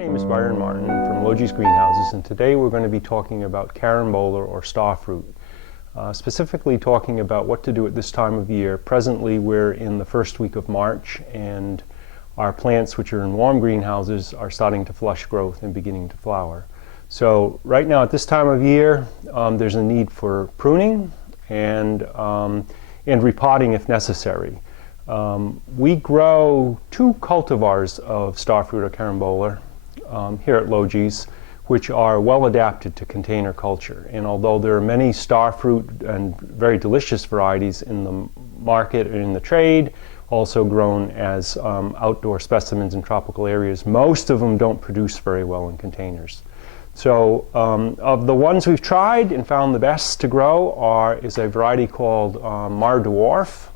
name is Byron Martin from Logee's Greenhouses, and today we're going to be talking about carambola or starfruit. Specifically talking about what to do at this time of year. Presently we're in the first week of March, and our plants, which are in warm greenhouses, are starting to flush growth and beginning to flower. So right now at this time of year there's a need for pruning and repotting if necessary. We grow 2 cultivars of starfruit or carambola here at Logee's, which are well adapted to container culture. And although there are many starfruit and very delicious varieties in the market and in the trade, also grown as outdoor specimens in tropical areas, most of them don't produce very well in containers. So of the ones we've tried and found the best to grow is a variety called Maher Dwarf.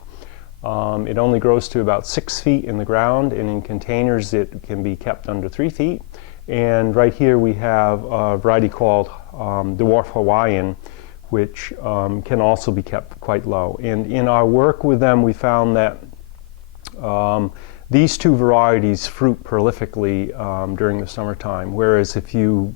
It only grows to about 6 feet in the ground, and in containers it can be kept under 3 feet. And right here we have a variety called Dwarf Hawaiian, which can also be kept quite low. And in our work with them, we found that these 2 varieties fruit prolifically during the summertime, whereas if you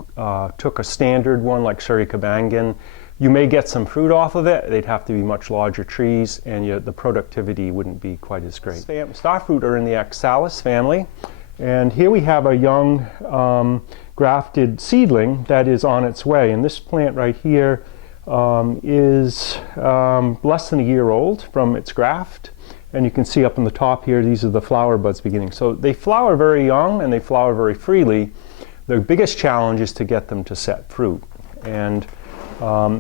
took a standard one like Suri Kabangan, you may get some fruit off of it. They'd have to be much larger trees, and yet the productivity wouldn't be quite as great. Starfruit are in the Oxalis family, and here we have a young grafted seedling that is on its way. And this plant right here is less than a year old from its graft. And you can see up on the top here, these are the flower buds beginning. So they flower very young and they flower very freely. The biggest challenge is to get them to set fruit. And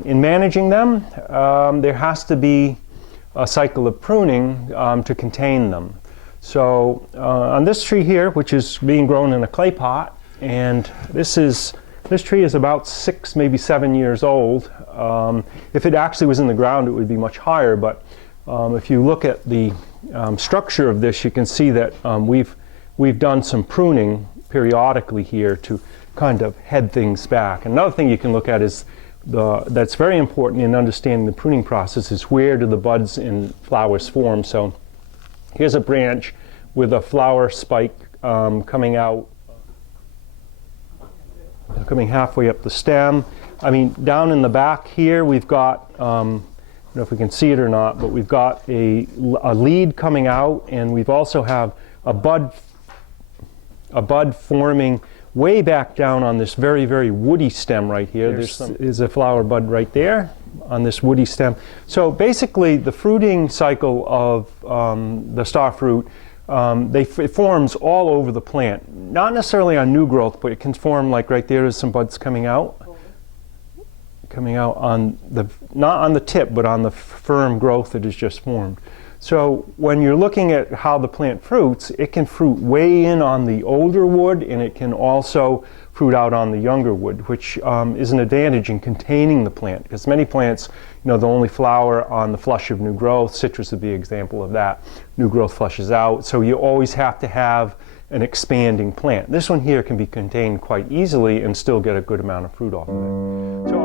in managing them, there has to be a cycle of pruning to contain them. So on this tree here, which is being grown in a clay pot, and this tree is about 6, maybe 7 years old. If it actually was in the ground, it would be much higher, but if you look at the structure of this, you can see that we've done some pruning periodically here to kind of head things back. Another thing you can look at is that's very important in understanding the pruning process is where do the buds and flowers form. So here's a branch with a flower spike coming out, coming halfway up the stem. I mean, down in the back here we've got I don't know if we can see it or not, but we've got a lead coming out, and we've also have a bud forming way back down on this very, very woody stem right here. There's a flower bud right there on this woody stem. So basically the fruiting cycle of the starfruit, it forms all over the plant. Not necessarily on new growth, but it can form like right there, there's some buds coming out on not on the tip, but on the firm growth that is just formed. So when you're looking at how the plant fruits, it can fruit way in on the older wood, and it can also fruit out on the younger wood, which is an advantage in containing the plant, because many plants, they'll only flower on the flush of new growth. Citrus would be an example of that. New growth flushes out, so you always have to have an expanding plant. This one here can be contained quite easily and still get a good amount of fruit off of it. So